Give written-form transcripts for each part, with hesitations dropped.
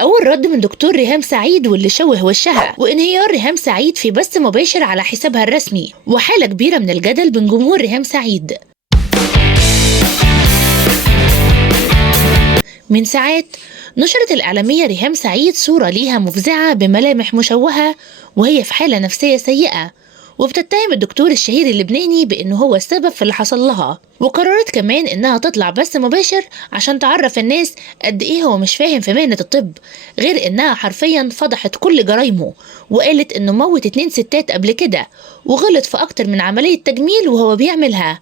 أول رد من دكتور ريهام سعيد واللي شوه وشها وانهيار ريهام سعيد في بث مباشر على حسابها الرسمي وحالة كبيرة من الجدل بين جمهور ريهام سعيد. من ساعات نشرت الإعلامية ريهام سعيد صورة ليها مفزعة بملامح مشوهة وهي في حالة نفسية سيئة، وبتتهم الدكتور الشهير اللبناني بأنه هو السبب في اللي حصل لها، وقررت كمان إنها تطلع بث مباشر عشان تعرف الناس قد إيه هو مش فاهم في مهنة الطب، غير إنها حرفيا فضحت كل جرايمه وقالت إنه موت 2 ستات قبل كده وغلط في أكتر من عملية تجميل وهو بيعملها.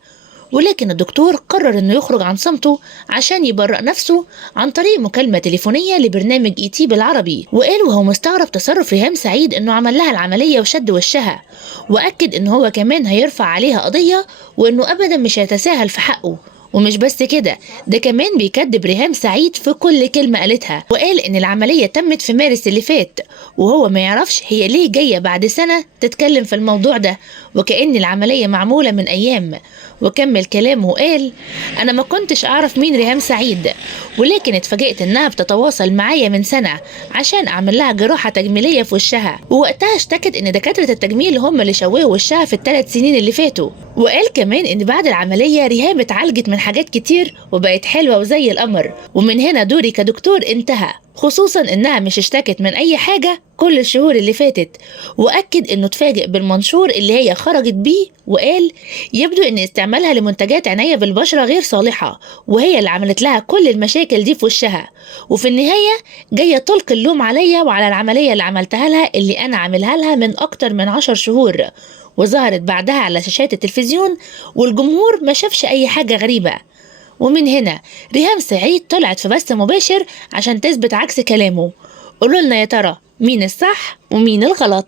ولكن الدكتور قرر انه يخرج عن صمته عشان يبرأ نفسه عن طريق مكالمة تليفونية لبرنامج اي تي بالعربي، وقال وهو مستغرب تصرف ريهام سعيد انه عمل لها العملية وشد وشها، واكد انه هو كمان هيرفع عليها قضية وانه ابدا مش هيتساهل في حقه. ومش بس كده، ده كمان بيكذب ريهام سعيد في كل كلمة قالتها، وقال ان العملية تمت في مارس اللي فات وهو ما يعرفش هي ليه جاية بعد سنة تتكلم في الموضوع ده وكأن العملية معمولة من أيام. وكمل كلامه وقال أنا ما كنتش أعرف مين ريهام سعيد، ولكن اتفاجئت إنها بتتواصل معايا من سنة عشان أعمل لها جراحة تجميلية في وشها، ووقتها اشتكت إن دكاترة التجميل هم اللي شوهوا وشها في ال3 سنين اللي فاتوا. وقال كمان إن بعد العملية ريهام اتعالجت من حاجات كتير وبقت حلوة وزي القمر، ومن هنا دوري كدكتور انتهى، خصوصا إنها مش اشتكت من أي حاجة كل الشهور اللي فاتت. وأكد إنه اتفاجئ بالمنشور اللي هي خرجت بيه، وقال يبدو إن استعمالها لمنتجات عناية بالبشرة غير صالحة وهي اللي عملت لها كل المشاكل دي في وشها، وفي النهاية جاية تلقي اللوم عليا وعلى العملية اللي عملتها لها اللي أنا عاملها لها من أكتر من 10 شهور. وظهرت بعدها على شاشات التلفزيون والجمهور ما شافش أي حاجة غريبة. ومن هنا ريهام سعيد طلعت في بث مباشر عشان تثبت عكس كلامه. قولوا لنا يا ترى مين الصح ومين الغلط؟